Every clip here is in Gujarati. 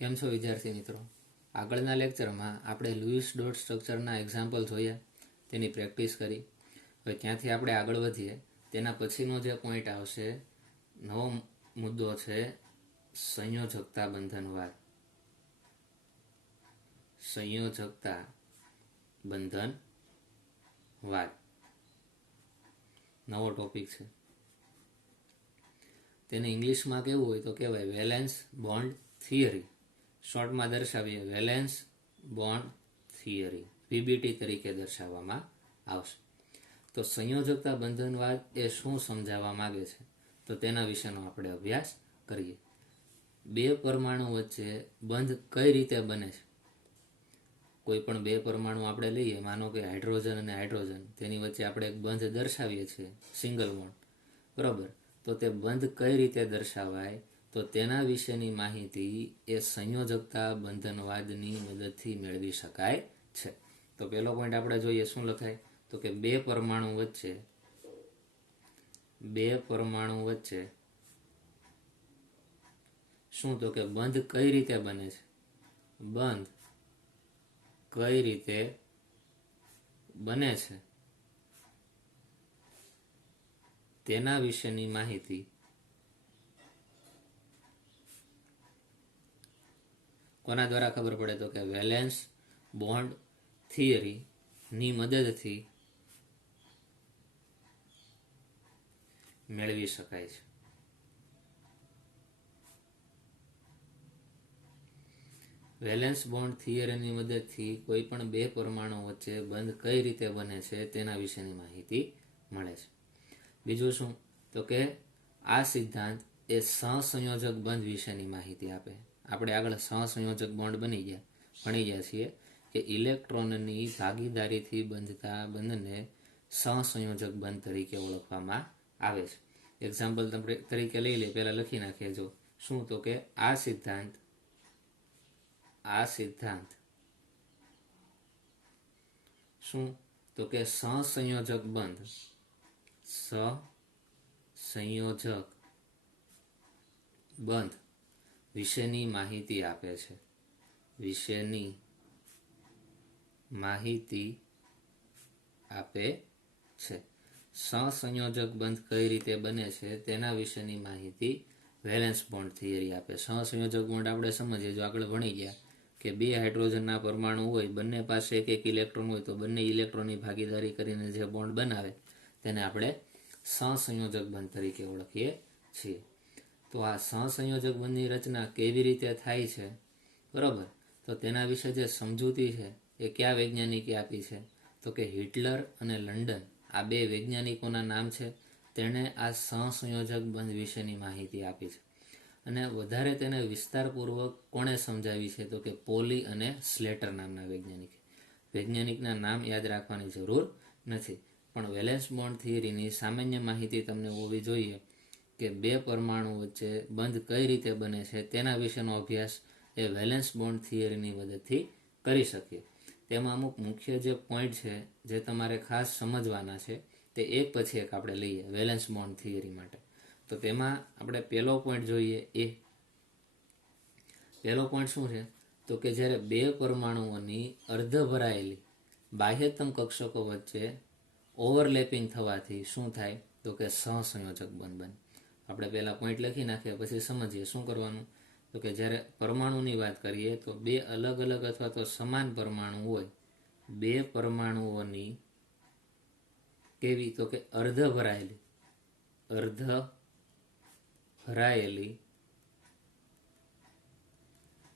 કેમ છો વિદ્યાર્થી મિત્રો? આગળના લેક્ચરમાં આપણે લુઈસ ડોટ સ્ટ્રક્ચરના એક્ઝામ્પલ જોયા, તેની પ્રેક્ટિસ કરી. હવે ત્યાંથી આપણે આગળ વધીએ. તેના પછીનો જે પોઈન્ટ આવશે, નવો મુદ્દો છે સંયોજકતા બંધનવાદ. સંયોજકતા બંધનવાદ નવો ટોપિક છે. તેને ઇંગ્લિશમાં કેવું હોય તો કહેવાય વેલેન્સ બોન્ડ થિયરી. શોર્ટમાં દર્શાવીએ વેલેન્સ બોન્ડ થિયરી, વીબીટી તરીકે દર્શાવવામાં આવશે. તો સંયોજકતા બંધનવાદ એ શું સમજાવવા માંગે છે, તો તેના વિશેનો આપણે અભ્યાસ કરીએ. બે પરમાણુ વચ્ચે બંધ કઈ રીતે બને છે? કોઈ પણ બે પરમાણુ આપણે લઈએ, માનો કે હાઇડ્રોજન અને હાઇડ્રોજન, તેની વચ્ચે આપણે એક બંધ દર્શાવીએ છીએ, સિંગલ બોન્ડ, બરાબર. તો તે બંધ કઈ રીતે દર્શાવાય, તો તેના વિશેની માહિતી એ સંયોજકતા બંધનવાદની મદદથી મેળવી શકાય છે. તો પહેલો પોઈન્ટ આપણે જોઈએ, શું લખાય તો કે બે પરમાણુ વચ્ચે શું, તો કે બંધ કઈ રીતે બને છે? બંધ કઈ રીતે બને છે તેના વિશેની માહિતી કોના દ્વારા ખબર પડે, તો કે વેલેન્સ બોન્ડ થિયરી ની મદદથી મેળવી શકાય છે. વેલેન્સ બોન્ડ થિયરીની મદદથી કોઈ પણ બે પરમાણુ વચ્ચે બંધ કઈ રીતે બને છે તેના વિશેની માહિતી મળે છે. બીજું શું, તો કે આ સિદ્ધાંત એ સહસંયોજક બંધ વિશેની માહિતી આપે. આપણે આગળ સહસંયોજક બોન્ડ ભણી ગયા છીએ કે ઇલેક્ટ્રોનની ભાગીદારીથી બંધતા બંધને સહસંયોજક બંધ તરીકે ઓળખવામાં આવે છે. એક્ઝામ્પલ તરીકે લઈ લે, પહેલા લખી નાખીએ. જો શું, તો કે આ સિદ્ધાંત શું, તો કે સહસંયોજક બંધ વિશેની માહિતી આપે છે. સહસંયોજક બંધ કઈ રીતે બને છે તેના વિશેની માહિતી વેલેન્સ બોન્ડ થિયરી આપે. સહસંયોજક બોન્ડ આપણે સમજીએ, જો આગળ ભણી ગયા કે બે હાઇડ્રોજનના પરમાણુ હોય, બંને પાસે એક એક ઇલેક્ટ્રોન હોય, તો બંને ઇલેક્ટ્રોનની ભાગીદારી કરીને જે બોન્ડ બનાવે તેને આપણે સહસંયોજક બંધ તરીકે ઓળખીએ છીએ. તો આ સહસંયોજક બંધની રચના કેવી રીતે થાય છે, બરાબર, તો તેના વિશે જે સમજૂતી છે એ કયા વૈજ્ઞાનિકે આપી છે, તો કે હિટલર અને લંડન, આ બે વૈજ્ઞાનિકોના નામ છે. તેણે આ સહસંયોજક બંધ વિશેની માહિતી આપી છે. અને વધારે તેને વિસ્તારપૂર્વક કોણે સમજાવી છે, તો કે પોલી અને સ્લેટર નામના વૈજ્ઞાનિકના નામ યાદ રાખવાની જરૂર નથી, પણ વેલેન્સ બોન્ડ થિયરીની સામાન્ય માહિતી તમને હોવી જોઈએ કે બે પરમાણુ વચ્ચે બંધ કઈ રીતે બને છે તેના વિશેનો અભ્યાસ એ વેલેન્સ બોન્ડ થિયરીની મદદથી કરી શકીએ. તેમાં અમુક મુખ્ય જે પોઈન્ટ છે જે તમારે ખાસ સમજવાના છે, તે એક પછી એક આપણે લઈએ વેલેન્સ બોન્ડ થિયરી માટે. તો તેમાં આપણે પહેલો પોઈન્ટ જોઈએ. પહેલો પોઈન્ટ શું છે, તો કે જ્યારે બે પરમાણુઓની અર્ધ ભરાયેલી બાહ્યતમ કક્ષકો વચ્ચે ઓવરલેપિંગ થવાથી શું થાય, તો કે સહસંયોજક બંધ બને. આપણે પહેલા પોઈન્ટ લખી નાખીએ, પછી સમજીએ શું કરવાનું. તો કે જ્યારે પરમાણુની વાત કરીએ, તો બે અલગ અલગ અથવા તો સમાન પરમાણુ હોય, બે પરમાણુઓની કેવી, તો કે અર્ધ ભરાયેલી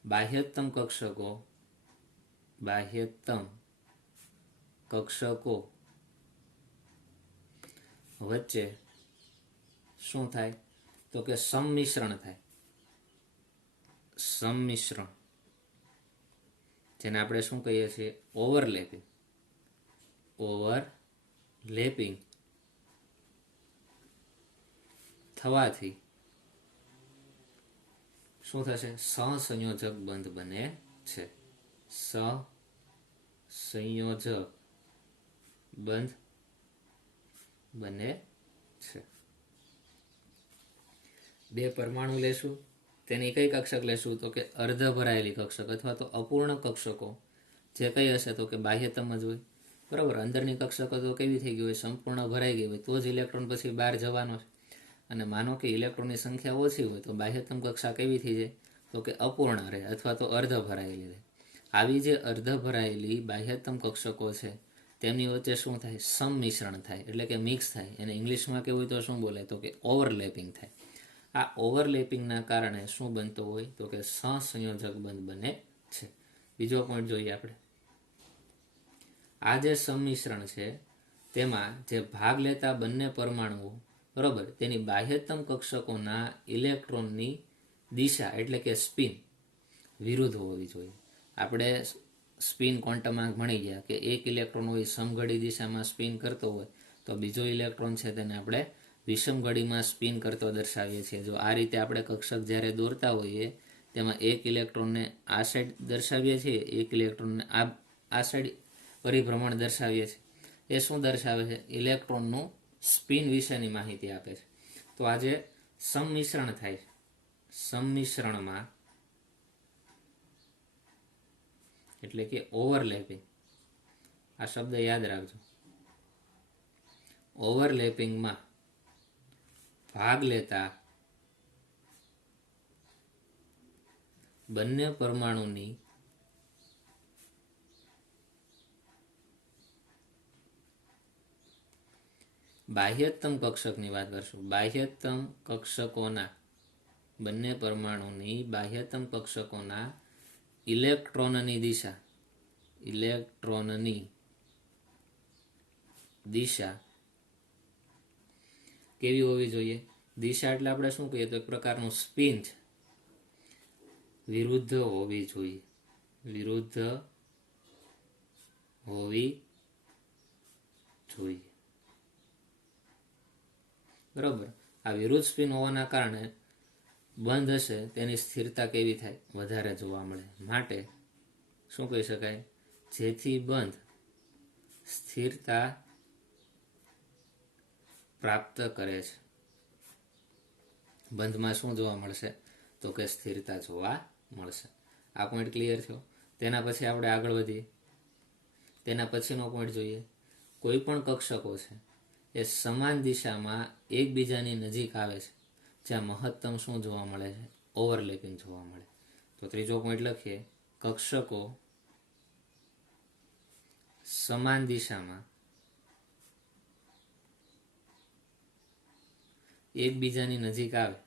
બાહ્યતમ કક્ષકો વચ્ચે શું થાય, તો કે સંમિશ્રણ થાય. જેને આપણે શું કહીએ છીએ, ઓવરલેપિંગ થવાથી શું થશે, સહસંયોજક બંધ બને છે. સહસંયોજક બંધ બને છે. બે પરમાણુ લેશું, તેની કઈ કક્ષક લેશું તો કે અર્ધ ભરાયેલી કક્ષક અથવા તો અપૂર્ણ કક્ષકો જે કઈ હશે તો કે બાહ્યતમ જ હોય, બરાબર. અંદરની કક્ષકો તો કેવી થઈ ગઈ હોય, સંપૂર્ણ ભરાઈ ગઈ હોય તો જ ઇલેક્ટ્રોન પછી બહાર જવાનો છે. અને માનો કે ઇલેક્ટ્રોનની સંખ્યા ઓછી હોય તો બાહ્યતમ કક્ષા કેવી થઈ જાય તો કે અપૂર્ણ રહે અથવા તો અર્ધ ભરાયેલી રહે. આવી જે અર્ધ ભરાયેલી બાહ્યતમ કક્ષકો છે તેમની વચ્ચે શું થાય, સંમિશ્રણ થાય, એટલે કે મિક્સ થાય. એને ઇંગ્લિશમાં કેવું હોય તો શું બોલાય તો કે ઓવરલેપિંગ થાય. આ ઓવરલેપિંગના કારણે શું બનતો હોય તો કે સહસંયોજક બંધ બને છે. બીજો પોઈન્ટ જોઈએ આપણે. આ જે સંમિશ્રણ છે તેમાં જે ભાગ લેતા બંને પરમાણુઓ, બરોબર, તેની બાહ્યતમ કક્ષકોના ઇલેક્ટ્રોનની દિશા એટલે કે સ્પિન વિરુદ્ધ હોવી જોઈએ. આપણે સ્પિન ક્વોન્ટમમાં ભણી ગયા કે એક ઇલેક્ટ્રોન હોય સમઘડી દિશામાં સ્પિન કરતો હોય તો બીજો ઇલેક્ટ્રોન છે તેને આપણે વિષમઘડીમાં સ્પિન કરતો દર્શાવીએ છીએ. જો આ રીતે આપણે કક્ષક જ્યારે દોરતા હોઈએ તેમાં એક ઇલેક્ટ્રોનને આ સાઈડ દર્શાવીએ છીએ, એક ઇલેક્ટ્રોનને આ સાઈડ પરિભ્રમણ દર્શાવીએ છીએ. એ શું દર્શાવે છે, ઇલેક્ટ્રોનનું સ્પિન વિશેની માહિતી આપે છે. તો આ જે સંમિશ્રણ થાય છે, સંમિશ્રણમાં એટલે કે ઓવરલેપિંગ, આ શબ્દ યાદ રાખજો. ઓવરલેપિંગમાં ભાગ લેતા બંને પરમાણુની બાહ્યતમ કક્ષકની વાત કરશું. બાહ્યતમ કક્ષકોના બંને પરમાણુની બાહ્યતમ કક્ષકોના ઇલેક્ટ્રોનની દિશા કેવી હોવી જોઈએ. દિશા એટલે આપણે શું કહીએ તો એક પ્રકારનું સ્પિન છે, વિરુદ્ધ હોવી જોઈએ. વિરુદ્ધ હોવી જોઈએ, બરોબર. આ વિરુદ્ધ સ્પિન હોવાના કારણે બંધ હશે તેની સ્થિરતા કેવી થાય, વધારે જોવા મળે. માટે શું કહી શકાય, જેથી બંધ સ્થિરતા પ્રાપ્ત કરે છે. બંધમાં શું જોવા મળશે તો કે સ્થિરતા જોવા મળશે. આ પોઈન્ટ ક્લિયર થયો. તેના પછી આપણે આગળ વધીએ. તેના પછીનો પોઈન્ટ જોઈએ. કોઈ પણ કક્ષકો છે એ સમાન દિશામાં એકબીજાની નજીક આવે છે જ્યાં મહત્તમ શું જોવા મળે છે, ઓવરલેપિંગ જોવા મળે. તો ત્રીજો પોઈન્ટ લખીએ. કક્ષકો સમાન દિશામાં એકબીજાની નજીક આવે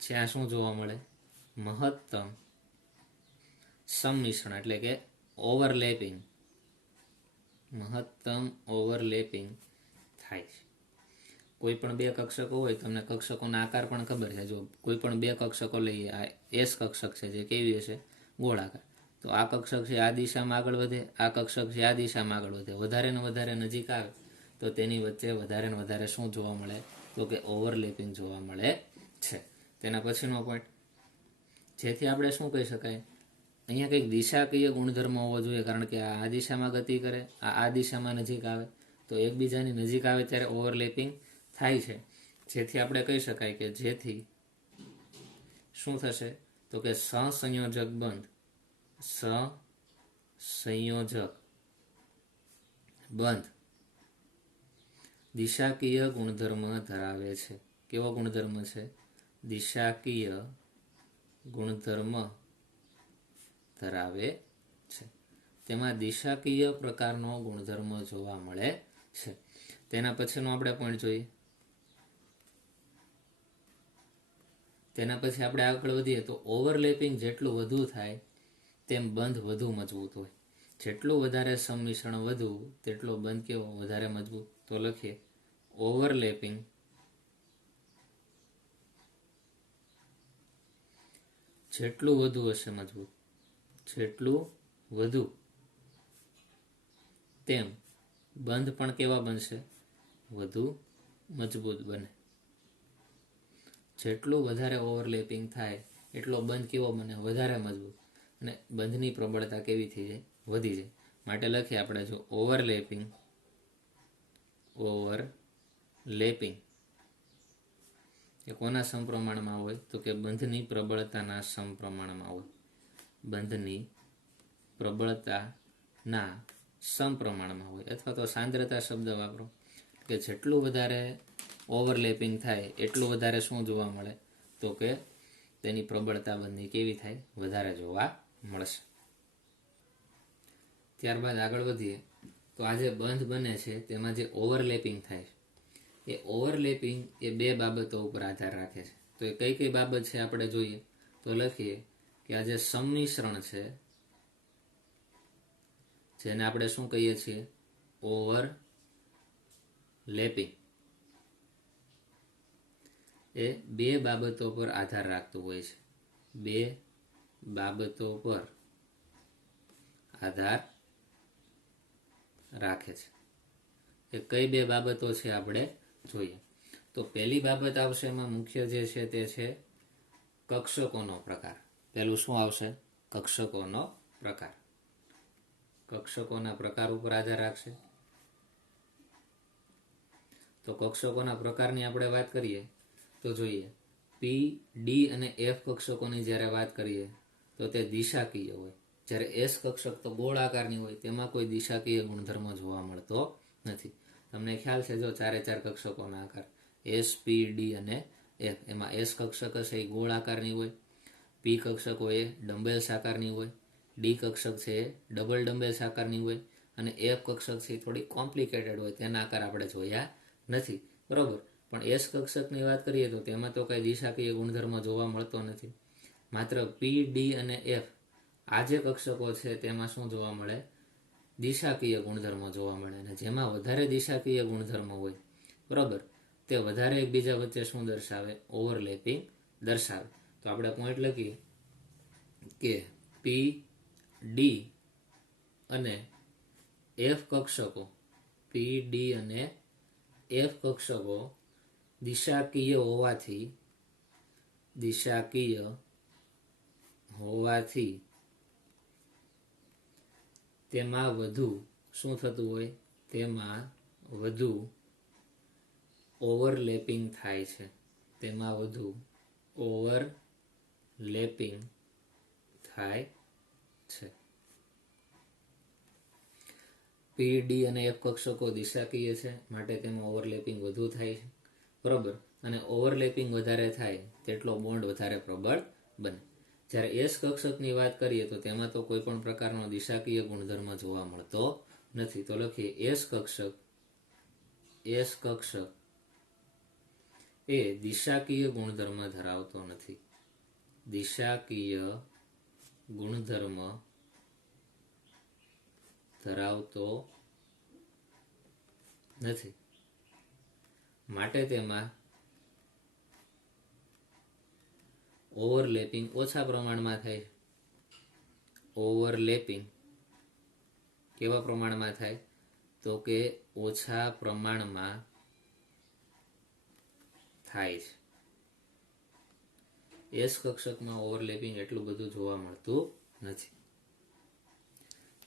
જ્યાં શું જોવા મળે, મહત્તમ સંમિશ્રણ એટલે કે ઓવરલેપિંગ, મહત્તમ ઓવરલેપિંગ થાય છે. કોઈ પણ બે કક્ષકો હોય, તમને કક્ષકોના આકાર પણ ખબર છે. જો કોઈ પણ બે કક્ષકો લઈએ, આ એસ કક્ષક છે જે કેવી હશે, ગોળાકાર. તો આ કક્ષક છે આ દિશામાં આગળ વધે, આ કક્ષક છે આ દિશામાં આગળ વધે. વધારે ને વધારે નજીક આવે તો તેની વચ્ચે વધારે ને વધારે શું જોવા મળે તો કે ઓવરલેપિંગ જોવા મળે છે. તેના પછીનો પોઈન્ટ, જેથી આપણે શું કહી શકાય, અહીંયા કંઈક દિશાકીય ગુણધર્મ હોવો જોઈએ. કારણ કે આ દિશામાં ગતિ કરે, આ દિશામાં નજીક આવે, તો એકબીજાની નજીક આવે ત્યારે ઓવરલેપિંગ થાય છે. જેથી આપણે કહી શકાય કે જેથી શું થશે તો કે સહસંયોજક બંધ દિશાકીય ગુણધર્મ ધરાવે છે. કેવો ગુણધર્મ છે, દિશાકીય ગુણધર્મ ધરાવે છે. તેમાં દિશાકીય પ્રકારનો ગુણધર્મ જોવા મળે છે. તેના પછીનો આપણે પોઈન્ટ જોઈએ. તેના પછી આપણે આગળ વધીએ તો ઓવરલેપિંગ જેટલું વધુ થાય તેમ બંધ વધુ મજબૂત હોય. જેટલું વધારે સંમિશ્રણ વધુ તેટલો બંધ કેવો, વધારે મજબૂત. તો લખીએ, ઓવરલેપિંગ જેટલું વધુ હશે મજબૂત, જેટલું વધુ તેમ બંધ પણ કેવા બનશે, વધુ મજબૂત બને. જેટલું વધારે ઓવરલેપિંગ થાય એટલો બંધ કેવો બને, વધારે મજબૂત. અને બંધની પ્રબળતા કેવી થઈ જાય, વધી જાય. માટે લખીએ આપણે, જો ઓવરલેપિંગ એ કોના સમપ્રમાણમાં હોય? તો કે બંધની પ્રબળતાના સમપ્રમાણમાં હોય. બંધની પ્રબળતાના સમપ્રમાણમાં હોય. અથવા તો સાંદ્રતા શબ્દ વાપરો કે જેટલું વધારે ઓવરલેપિંગ થાય એટલું વધારે શું જોવા મળે? તો કે તેની પ્રબળતા બંધની કેવી થાય? વધારે જોવા મળશે. ત્યારબાદ આગળ વધીએ તો આ જે બંધ બને છે તેમાં જે ઓવરલેપિંગ થાય છે એ ઓવરલેપિંગ એ બે બાબતો ઉપર આધાર રાખે છે. તો એ કઈ કઈ બાબત છે આપણે જોઈએ તો લખીએ કે આ જે સંમિશ્રણ છે જેને આપણે શું કહીએ છીએ? ઓવરલેપિંગ. એ બે બાબતો પર આધાર રાખતું હોય છે. બે બાબતો પર આધાર રાખે છે. એ કઈ બે બાબતો છે આપણે જોઈએ. તો પહેલી બાબત આવશે એમાં મુખ્ય જે છે તે છે કક્ષકોનો પ્રકાર. પહેલું શું આવશે? કક્ષકોનો પ્રકાર. કક્ષકોના પ્રકાર ઉપર આધાર રાખશે. તો કક્ષકોના પ્રકારની આપણે વાત કરીએ તો જોઈએ પી, ડી અને એફ કક્ષકોની જ્યારે વાત કરીએ તો તે દિશાકીય હોય. જ્યારે એસ કક્ષક તો ગોળ આકારની હોય, તેમાં કોઈ દિશાકીય ગુણધર્મ જોવા મળતો નથી. તમને ખ્યાલ છે, જો 4 કક્ષકોના આકાર એસ, પી, ડી અને એફ. એમાં એસ કક્ષક હશે એ ગોળ આકારની હોય, પી કક્ષક હોય એ ડમ્બેલ્સ આકારની હોય, ડી કક્ષક છે એ ડબલ ડમ્બેલ્સ આકારની હોય અને એફ કક્ષક છે એ થોડી કોમ્પ્લિકેટેડ હોય, તેના આકાર આપણે જોયા નથી. બરોબર. પણ એસ કક્ષકની વાત કરીએ તો તેમાં તો કઈ દિશાકીય ગુણધર્મ જોવા મળતો નથી. માત્ર પી, ડી અને એફ આ જે કક્ષકો છે તેમાં શું જોવા મળે? દિશાકીય ગુણધર્મો જોવા મળે. અને જેમાં વધારે દિશાકીય ગુણધર્મો હોય, બરોબર, તે વધારે એકબીજા વચ્ચે શું દર્શાવે? ઓવરલેપિંગ દર્શાવે. તો આપણે પોઈન્ટ લખીએ કે પી, ડી અને એફ કક્ષકો, પી, ડી અને એફ કક્ષકો દિશાકીય હોવાથી તેમાં વધુ શું થતું હોય? તેમાં વધુ ઓવરલેપિંગ થાય છે. તેમાં વધુ ઓવરલેપિંગ થાય છે. પી, ડી અને એફ કક્ષકો દિશાકીય છે માટે તેમાં ઓવરલેપિંગ વધુ થાય છે. બરોબર. અને ઓવરલેપિંગ વધારે થાય તેટલો બોન્ડ વધારે પ્રબળ બને. જ્યારે એસ કક્ષકની વાત કરીએ તો તેમાં તો કોઈ પણ પ્રકારનો દિશાકીય ગુણધર્મ જોવા મળતો નથી. તો લખીએ એસ કક્ષક એ દિશાકીય ગુણધર્મ ધરાવતો નથી. દિશાકીય ગુણધર્મ ધરાવતો નથી. માટે તેમાં ઓવરલેપિંગ ઓછા પ્રમાણમાં થાય. ઓવરલેપિંગ કેવા પ્રમાણમાં થાય? તો કે ઓછા પ્રમાણમાં થાય છે. એસ કક્ષકમાં ઓવરલેપિંગ એટલું બધું જોવા મળતું નથી.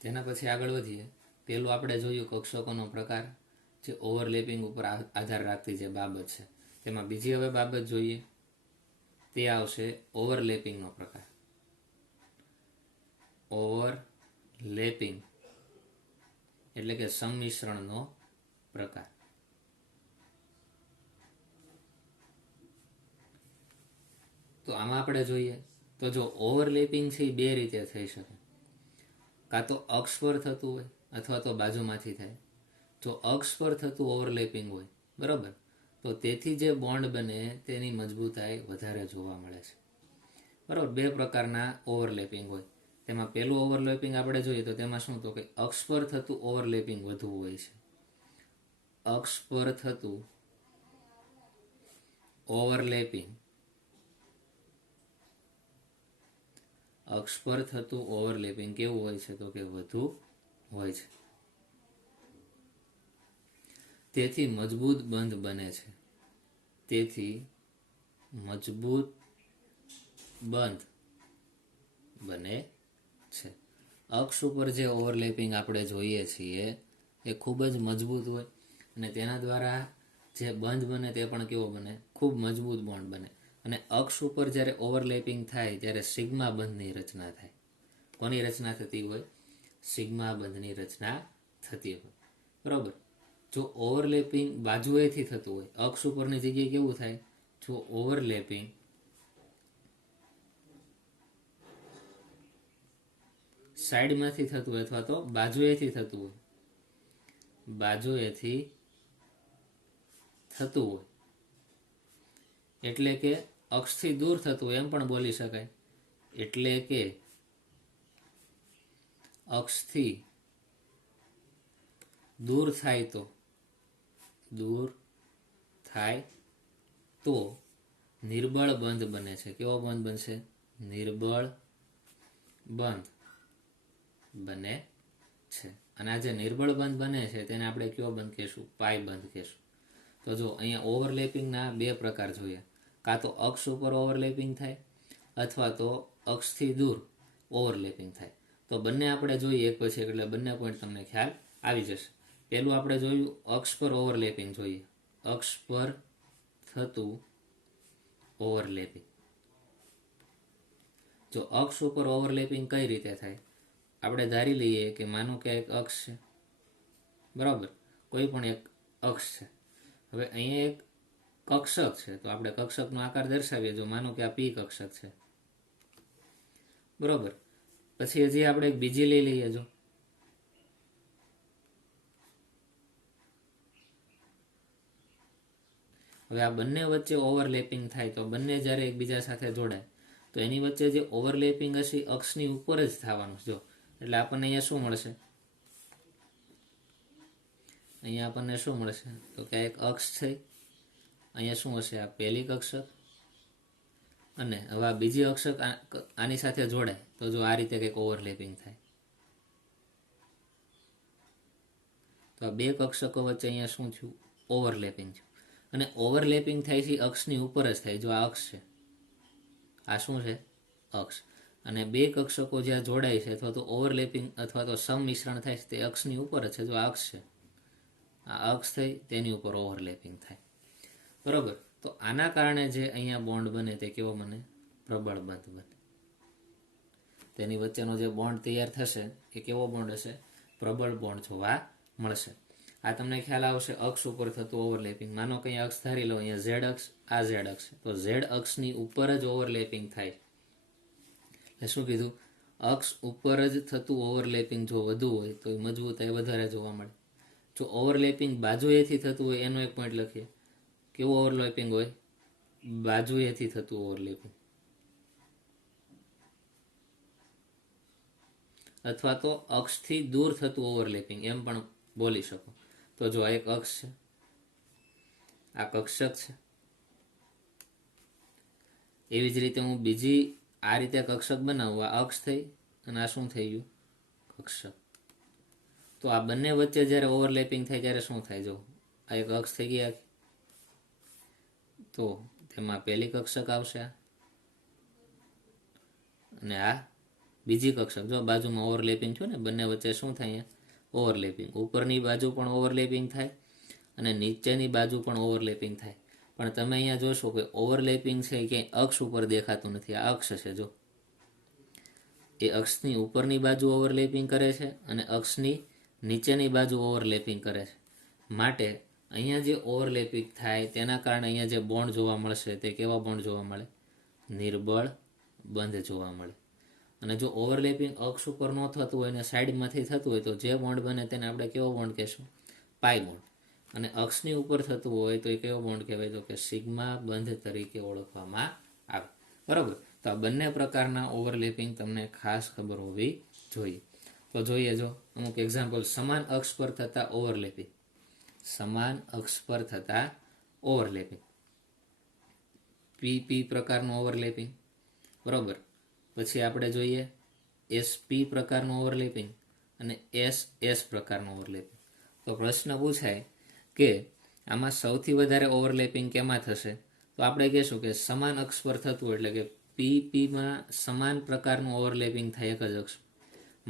તેના પછી આગળ વધીએ. પેલું આપણે જોયું કક્ષકોનો પ્રકાર, જે ઓવરલેપિંગ ઉપર આધાર રાખતી જે બાબત છે. તેમાં બીજી હવે બાબત જોઈએ તે આવશે ઓવરલેપિંગનો પ્રકાર. ઓવરલેપિંગ એટલે કે સંમિશ્રણનો પ્રકાર. તો આમાં આપણે જોઈએ તો જો ઓવરલેપિંગ છે એ બે રીતે થઈ શકે. કાં તો અક્ષ પર થતું હોય અથવા તો બાજુમાંથી થાય. જો અક્ષ પર થતું ઓવરલેપિંગ હોય, બરોબર, તો તેથી જે બોન્ડ બને તેની મજબૂતાઈ વધારે જોવા મળે છે. બરોબર. બે પ્રકારના ઓવરલેપિંગ હોય. તેમાં પહેલું ઓવરલેપિંગ આપણે જોઈએ તો તેમાં શું? તો કે અક્ષ પર થતું ઓવરલેપિંગ વધુ હોય છે. અક્ષ પર થતું ઓવરલેપિંગ કેવું હોય છે? તો કે વધુ હોય છે. તેથી મજબૂત બંધ બને છે. અક્ષ ઉપર જે ઓવરલેપિંગ આપણે જોઈએ છીએ એ ખૂબ જ મજબૂત હોય અને તેના દ્વારા જે બંધ બને તે પણ કેવો બને, ખૂબ મજબૂત બોન્ડ બને. અને અક્ષ ઉપર જ્યારે ઓવરલેપિંગ થાય ત્યારે સિગ્મા બંધની રચના થાય. કોની રચના થતી હોય? સિગ્મા બંધની રચના થતી હોય. બરાબર. જો ઓવરલેપિંગ બાજુએથી થતું હોય, અક્ષ ઉપરની જગ્યાએ કેવું થાય? જો ઓવરલેપિંગ સાઈડમાંથી થતું હોય અથવા તો બાજુએથી થતું હોય, બાજુએથી થતું હોય એટલે કે અક્ષથી દૂર થતું હોય એમ પણ બોલી શકાય. એટલે કે અક્ષથી દૂર થાય તો નિર્બળ બંધ બને છે. કેવો બંધ બનશે? નિર્બળ બંધ બને છે. અને આ જે નિર્બળ બંધ બને છે તેને આપણે કયો બંધ કહેશું? પાય બંધ કહેશું. તો જો અહીંયા ઓવરલેપિંગના બે પ્રકાર જોઈએ. કાં તો અક્ષ ઉપર ઓવરલેપિંગ થાય અથવા તો અક્ષથી દૂર ઓવરલેપિંગ થાય. તો બંને આપણે જોઈએ એક પછી એટલે બંને પોઈન્ટ તમને ખ્યાલ આવી જશે. પહેલું આપણે જોયું અક્ષ પર ઓવરલેપિંગ જોઈએ. અક્ષ પર થતું ઓવરલેપિંગ. જો અક્ષ ઉપર ઓવરલેપિંગ કઈ રીતે થાય? આપણે ધારી લઈએ કે માનો કે એક અક્ષ છે, બરાબર, કોઈ પણ એક અક્ષ છે. હવે અહીંયા એક કક્ષક છે તો આપણે કક્ષકનો આકાર દર્શાવીએ. જો માનો કે આ પી કક્ષક છે, બરોબર. પછી હજી આપણે એક બીજી લઈ લઈએ. જો હવે આ બંને વચ્ચે ઓવરલેપિંગ થાય તો બંને જ્યારે એકબીજા સાથે જોડાય તો એની વચ્ચે જે ઓવરલેપિંગ હશે અક્ષની ઉપર જ થવાનું. જો એટલે આપણને અહીંયા શું મળશે? અહીંયા આપણને શું મળશે? તો કે એક અક્ષ છે, અહીંયા શું હશે? આ પહેલી કક્ષક. અને હવે આ બીજી અક્ષક આની સાથે જોડાય તો જો આ રીતે કંઈક ઓવરલેપિંગ થાય. તો આ બે કક્ષકો વચ્ચે અહીંયા શું થયું? ઓવરલેપિંગ થયું. અને ઓવરલેપિંગ થાય છે અક્ષની ઉપર જ થાય. જો આ અક્ષ છે, આ શું છે? અક્ષ. અને બે કક્ષકો જ્યાં જોડાય છે અથવા તો ઓવરલેપિંગ અથવા તો સંમિશ્રણ થાય છે તે અક્ષની ઉપર જ છે. જો આ અક્ષ છે, આ અક્ષ થઈ તેની ઉપર ઓવરલેપિંગ થાય. બરોબર. તો આના કારણે જે અહીંયા બોન્ડ બને તે કેવો બને? પ્રબળ બંધ બને. તેની વચ્ચેનો જે બોન્ડ તૈયાર થશે એ કેવો બોન્ડ હશે? પ્રબળ બોન્ડ જોવા મળશે. આ તમને ખ્યાલ આવશે અક્ષ ઉપર થતું ઓવરલેપિંગ. માનો કે અહીંયા અક્ષ ધારી લો, અહીંયા ઝેડ અક્ષ, આ ઝેડ અક્ષ. તો ઝેડ અક્ષની ઉપર જ ઓવરલેપિંગ થાય. એટલે શું કીધું? અક્ષ ઉપર જ થતું ઓવરલેપિંગ જો વધુ હોય તો મજબૂતાઈ વધારે જોવા મળે. જો ઓવરલેપિંગ બાજુએથી થતું હોય એનો એક પોઈન્ટ લખીએ. કેવું ઓવરલેપિંગ હોય? બાજુએથી થતું ઓવરલેપિંગ. અથવા તો અક્ષથી દૂર થતું ઓવરલેપિંગ એમ પણ બોલી શકો. તો જો આ એક અક્ષ છે, આ કક્ષક છે. એવી જ રીતે હું બીજી આ રીતે કક્ષક બનાવું. આ અક્ષ થઈ અને આ શું થઈ ગયું? કક્ષક. તો આ બંને વચ્ચે જ્યારે ઓવરલેપિંગ થાય ત્યારે શું થાય? જો આ એક અક્ષ થઈ ગયા તો તેમાં પહેલી કક્ષક આવશે અને આ બીજી કક્ષક. જો બાજુમાં ઓવરલેપિંગ થયું ને, બંને વચ્ચે શું થાય? ઓવરલેપિંગ. ઉપરની બાજુ પણ ઓવરલેપિંગ થાય અને નીચેની બાજુ પણ ઓવરલેપિંગ થાય. પણ તમે અહીંયા જોશો કે ઓવરલેપિંગ છે ક્યાંય અક્ષ ઉપર દેખાતું નથી. આ અક્ષ છે, જો એ અક્ષની ઉપરની બાજુ ઓવરલેપિંગ કરે છે અને અક્ષની નીચેની બાજુ ઓવરલેપિંગ કરે છે. માટે અહીંયા જે ઓવરલેપિંગ થાય તેના કારણે અહીંયા જે બોન્ડ જોવા મળશે તે કેવા બોન્ડ જોવા મળે? નિર્બળ બંધ જોવા મળે. અને જો ઓવરલેપિંગ અક્ષ ઉપર ન થતું હોય અને સાઈડમાંથી થતું હોય તો જે બોન્ડ બને તેને આપણે કેવો બોન્ડ કહેશું? પાય બોન્ડ. અને અક્ષની ઉપર થતું હોય તો એ કેવો બોન્ડ કહેવાય? તો કે સિગ્મા બંધ તરીકે ઓળખવામાં આવે. બરાબર. તો આ બંને પ્રકારના ઓવરલેપિંગ તમને ખાસ ખબર હોવી જોઈએ. તો જોઈએ જો અમુક એક્ઝામ્પલ. સમાન અક્ષ પર થતા ઓવરલેપિંગ. સમાન અક્ષ પર થતા ઓવરલેપિંગ. પી પ્રકારનું ઓવરલેપિંગ. બરાબર. પછી આપણે જોઈએ SP પ્રકારનું ઓવરલેપિંગ અને SS પ્રકારનું ઓવરલેપિંગ. તો પ્રશ્ન પૂછાય કે આમાં સૌથી વધારે ઓવરલેપિંગ કેમાં થશે? તો આપણે કહીશું કે સમાન અક્ષ પર થતું એટલે કે પીમાં સમાન પ્રકારનું ઓવરલેપિંગ થાય એક જ અક્ષ.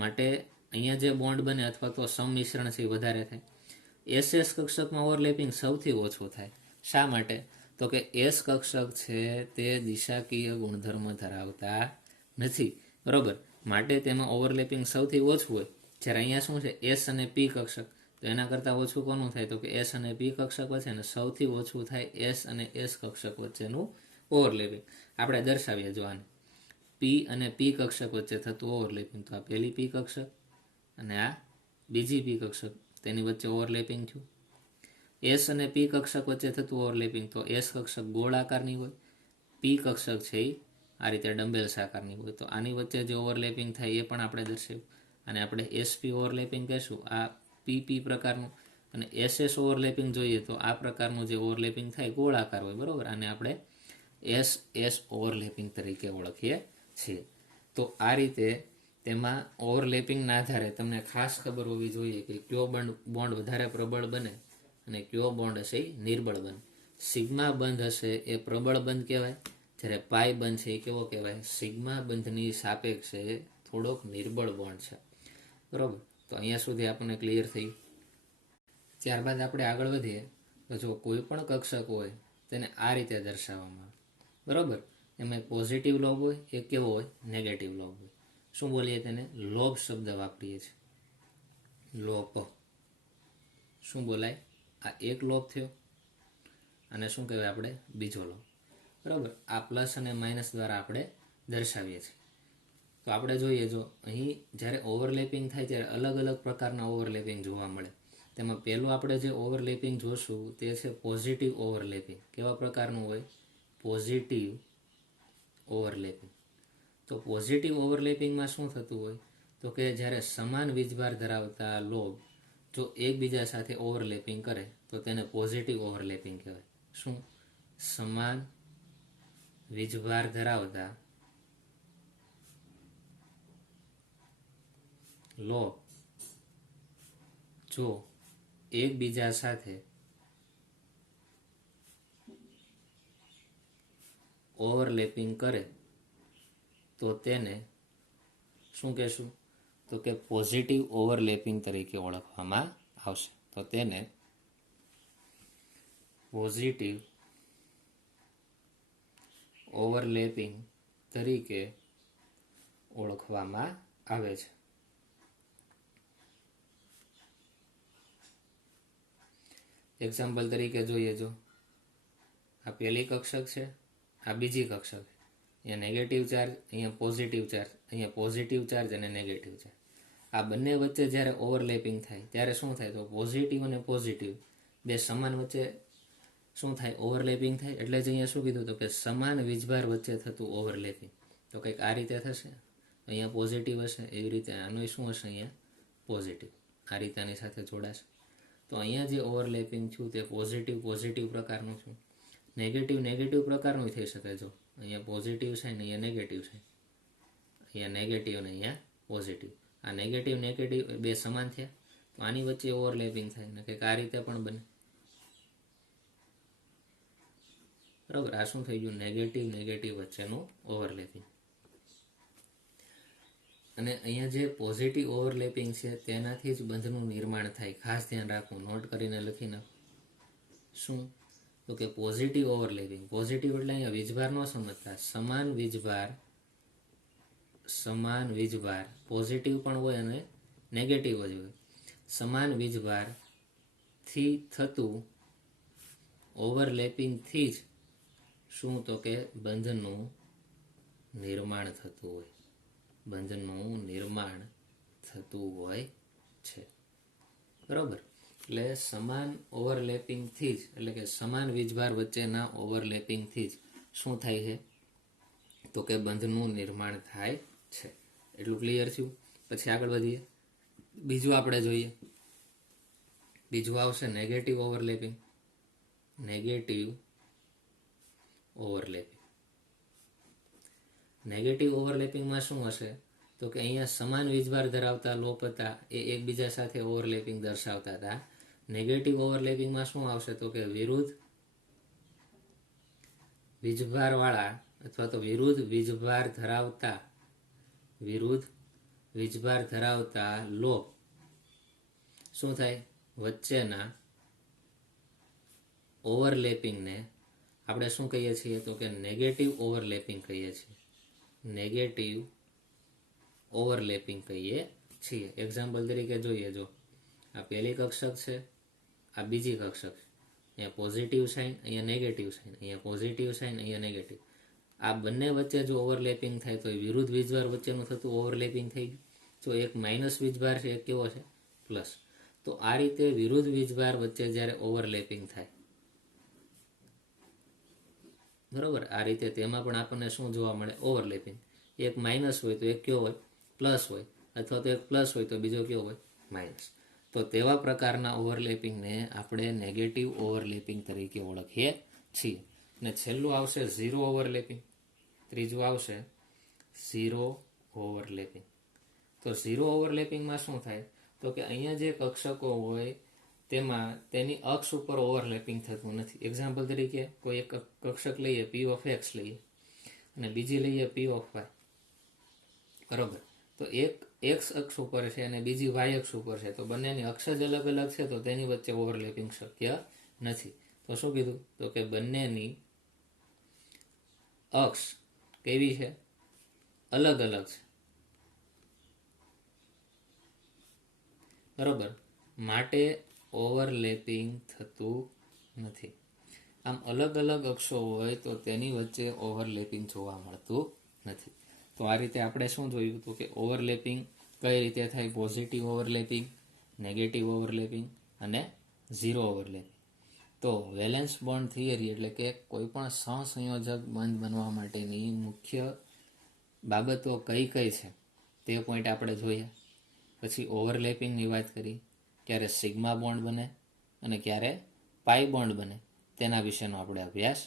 માટે અહીંયા જે બોન્ડ બને અથવા તો સંમિશ્રણ છે એ વધારે થાય. SS કક્ષકમાં ઓવરલેપિંગ સૌથી ઓછું થાય. શા માટે? તો કે S કક્ષક છે તે દિશાકીય ગુણધર્મ ધરાવતા નથી, બરોબર. માટે તેમાં ઓવરલેપિંગ સૌથી ઓછું હોય. જ્યારે અહીંયા શું છે, S અને P કક્ષક, તો એના કરતાં ઓછું કોનું થાય? તો કે S અને P કક્ષક વચ્ચે ને સૌથી ઓછું થાય S અને S કક્ષક વચ્ચેનું ઓવરલેપિંગ. આપણે દર્શાવીએ જો આને, P અને P કક્ષક વચ્ચે થતું ઓવરલેપિંગ. તો આ પહેલી P કક્ષક અને આ બીજી P કક્ષક, તેની વચ્ચે ઓવરલેપિંગ થયું. S અને P કક્ષક વચ્ચે થતું ઓવરલેપિંગ, તો S કક્ષક ગોળાકારની હોય, P કક્ષક છે એ આ રીતે ડંબેલ્સ આકારની હોય. તો આની વચ્ચે જે ઓવરલેપિંગ થાય એ પણ આપણે દર્શાવ્યું. અને આપણે SP ઓવરલેપિંગ કહીશું આ PP પ્રકારનું. અને SS ઓવરલેપિંગ જોઈએ તો આ પ્રકારનું જે ઓવરલેપિંગ થાય ગોળાકાર હોય, બરોબર. આને આપણે SS ઓવરલેપિંગ તરીકે ઓળખીએ છીએ. તો આ રીતે તેમાં ઓવરલેપિંગના આધારે તમને ખાસ ખબર હોવી જોઈએ કે કયો બોન્ડ વધારે પ્રબળ બને અને કયો બોન્ડ હશે એ નિર્બળ બને. સિગ્મા બંધ હશે એ પ્રબળ બંધ કહેવાય, જ્યારે પાઈ બંધ છે એ કેવો કહેવાય? સિગ્મા બંધની સાપેક્ષે થોડોક નિર્બળ બોન્ડ છે, બરોબર. તો અહીંયા સુધી આપણને ક્લિયર થઈ. ત્યારબાદ આપણે આગળ વધીએ તો જો કોઈ પણ કક્ષક હોય તેને આ રીતે દર્શાવવામાં આવે, બરોબર. એમાં એક પોઝિટિવ લોબ હોય, એક કેવો હોય? નેગેટિવ લોબ હોય. શું બોલીએ તેને? લોબ શબ્દ વાપરીએ છીએ. લોપ શું બોલાય? આ એક લોબ થયો અને શું કહેવાય આપણે? બીજો લોબ, બરોબર. આ પ્લસ અને માઇનસ દ્વારા આપણે દર્શાવીએ છીએ. તો આપણે જોઈએ, જો અહીં જ્યારે ઓવરલેપિંગ થાય ત્યારે અલગ અલગ પ્રકારના ઓવરલેપિંગ જોવા મળે. તેમાં પહેલું આપણે જે ઓવરલેપિંગ જોશું તે છે પોઝિટિવ ઓવરલેપિંગ. કેવા પ્રકારનું હોય? Positive overlapping. તો પોઝિટિવ ઓવરલેપિંગમાં શું થતું હોય? તો કે જ્યારે સમાન વીજભાર ધરાવતા લોબ જો એકબીજા સાથે ઓવરલેપિંગ કરે તો તેને પોઝિટિવ ઓવરલેપિંગ કહેવાય. શું? સમાન વીજભાર ધરાવતા લોબ જો એકબીજા સાથે ઓવરલેપિંગ કરે તો તેને શું કહેશું? તો કે પોઝિટિવ ઓવરલેપિંગ તરીકે ઓળખવામાં આવશે. તો તેને પોઝિટિવ ઓવરલેપિંગ તરીકે ઓળખવામાં આવે છે. એક્ઝામ્પલ તરીકે જોઈએ, જો આ પહેલી કક્ષક છે, આ બીજી કક્ષક, અહીંયા નેગેટિવ ચાર્જ, અહીંયા પોઝિટિવ ચાર્જ, અહીંયા પોઝિટિવ ચાર્જ અને નેગેટિવ ચાર્જ. આ બંને વચ્ચે જ્યારે ઓવરલેપિંગ થાય ત્યારે શું થાય? તો પોઝિટિવ અને પોઝિટિવ બે સમાન વચ્ચે શું થાય? ઓવરલેપિંગ થાય. એટલે જ અહીંયા શું કીધું? તો કે સમાન વીજભાર વચ્ચે થતું ઓવરલેપિંગ. તો કંઈક આ રીતે થશે. અહીંયા પોઝિટિવ હશે, એવી રીતે આનું શું હશે? અહીંયા પોઝિટિવ. આ રીતે આની સાથે જોડાશે. તો અહીંયા જે ઓવરલેપિંગ થયું તે પોઝિટિવ પોઝિટિવ પ્રકારનું છે. નેગેટિવ નેગેટિવ પ્રકારનું થઈ શકે. જો અહીંયા પોઝિટિવ છે ને અહીંયા નેગેટિવ છે, અહીંયા નેગેટિવ ને અહીંયા પોઝિટિવ. આ નેગેટિવ નેગેટિવ બે સમાન થયા, તો આની વચ્ચે ઓવરલેપિંગ થાય ને કંઈક આ રીતે પણ બને, બરાબર. આ શું થઈ ગયું? નેગેટિવ નેગેટિવ વચ્ચેનું ઓવરલેપિંગ. અને અહીંયા જે પોઝિટિવ ઓવરલેપિંગ છે તેનાથી જ બંધનું નિર્માણ થાય. ખાસ ધ્યાન રાખવું, નોટ કરીને લખી નાખો. શું? તો કે પોઝિટિવ ઓવરલેપિંગ. પોઝિટિવ એટલે અહીંયા વીજભાર ન સમજતા, સમાન વીજભાર પોઝિટિવ પણ હોય અને નેગેટિવ જ હોય. સમાન વીજભારથી થતું ઓવરલેપિંગથી જ શું? તો કે બંધનું નિર્માણ થતું હોય. બંધનું નિર્માણ થતું હોય છે, બરોબર. એટલે સમાન ઓવરલેપિંગથી જ, એટલે કે સમાન વીજભાર વચ્ચેના ઓવરલેપિંગથી જ શું થાય છે? તો કે બંધનું નિર્માણ થાય છે. એટલું ક્લિયર થયું. પછી આગળ વધીએ. બીજું આપણે જોઈએ. બીજું આવશે negative overlapping. Negative overlapping. Negative ઓવરલેપિંગમાં શું હશે? તો કે અહીંયા સમાન વીજભાર ધરાવતા લોપ હતા એ એકબીજા સાથે ઓવરલેપિંગ દર્શાવતા હતા. નેગેટિવ ઓવરલેપિંગમાં શું આવશે? તો કે વિરુદ્ધ વીજભારવાળા અથવા તો વિરુદ્ધ વીજભાર ધરાવતા વીજભાર ધરાવતા લોહ શું થાય, વચ્ચેના ઓવરલેપિંગને આપણે શું કહીએ છીએ, તો કે નેગેટિવ ઓવરલેપિંગ કહીએ છીએ. નેગેટિવ ઓવરલેપિંગ કહીએ છીએ. એક્ઝામ્પલ તરીકે જોઈએ, જો આ પહેલી કક્ષક છે, આ બીજી કક્ષક છે. અહીંયા પોઝિટિવ સાઇન, અહીંયા નેગેટિવ સાઇન, અહીંયા પોઝિટિવ સાઇન, અહીંયા નેગેટિવ. આ બંને વચ્ચે જો ઓવરલેપિંગ થાય તો વિરુદ્ધ વીજભાર વચ્ચેનું થતું ઓવરલેપિંગ થઈ ગયું. જો એક માઇનસ વીજભાર છે, એક કેવો છે, પ્લસ. તો આ રીતે વિરુદ્ધ વીજભાર વચ્ચે જ્યારે ઓવરલેપિંગ થાય, બરોબર, આ રીતે તેમાં પણ આપણને શું જોવા મળે, ઓવરલેપિંગ. એક માઇનસ હોય તો એક કયો હોય, પ્લસ હોય, અથવા તો એક પ્લસ હોય તો બીજો કયો હોય, માઇનસ. તો તેવા પ્રકારના ઓવરલેપિંગને આપણે નેગેટિવ ઓવરલેપિંગ તરીકે ઓળખીએ છીએ. અને છેલ્લું આવશે ઝીરો ઓવરલેપિંગ. ત્રીજું આવશે ઝીરો ઓવરલેપિંગ. તો ઝીરો ઓવરલેપિંગમાં શું થાય, તો કે અહીંયા જે કક્ષકો હોય તેમાં તેની અક્ષ ઉપર ઓવરલેપિંગ થતું નથી. એક્ઝામ્પલ તરીકે કોઈ એક કક્ષક લઈએ, પી ઓફ એક્સ લઈએ, અને બીજી લઈએ પી ઓફ વાય, બરોબર. તો એક એક્સ અક્ષ ઉપર છે અને બીજી વાય અક્ષ ઉપર છે, તો બંનેની અક્ષ જ અલગ અલગ છે, તો તેની વચ્ચે ઓવરલેપિંગ શક્ય નથી. તો શું કીધું, તો કે બંનેની અક્ષ કેવી છે, અલગ અલગ છે, બરોબર, માટે ઓવરલેપિંગ થતું નથી. આમ અલગ અલગ અક્ષો હોય તો તેની વચ્ચે ઓવરલેપિંગ જોવા મળતું નથી. તો આ રીતે આપણે શું જોયું હતું કે ઓવરલેપિંગ કઈ રીતે થાય, પોઝિટિવ ઓવરલેપિંગ, નેગેટિવ ઓવરલેપિંગ અને ઝીરો ઓવરલેપિંગ. તો વેલેન્સ બોન્ડ થિયરી એટલે કે કોઈ પણ સહસંયોજક બંધ બનવા માટેની મુખ્ય બાબતો કઈ કઈ છે તે પોઈન્ટ આપણે જોયા. પછી ઓવરલેપિંગની વાત કરી, ક્યારે સિગ્મા બોન્ડ બને અને ક્યારે પાઈ બોન્ડ બને, તેના વિશેનો આપણે અભ્યાસ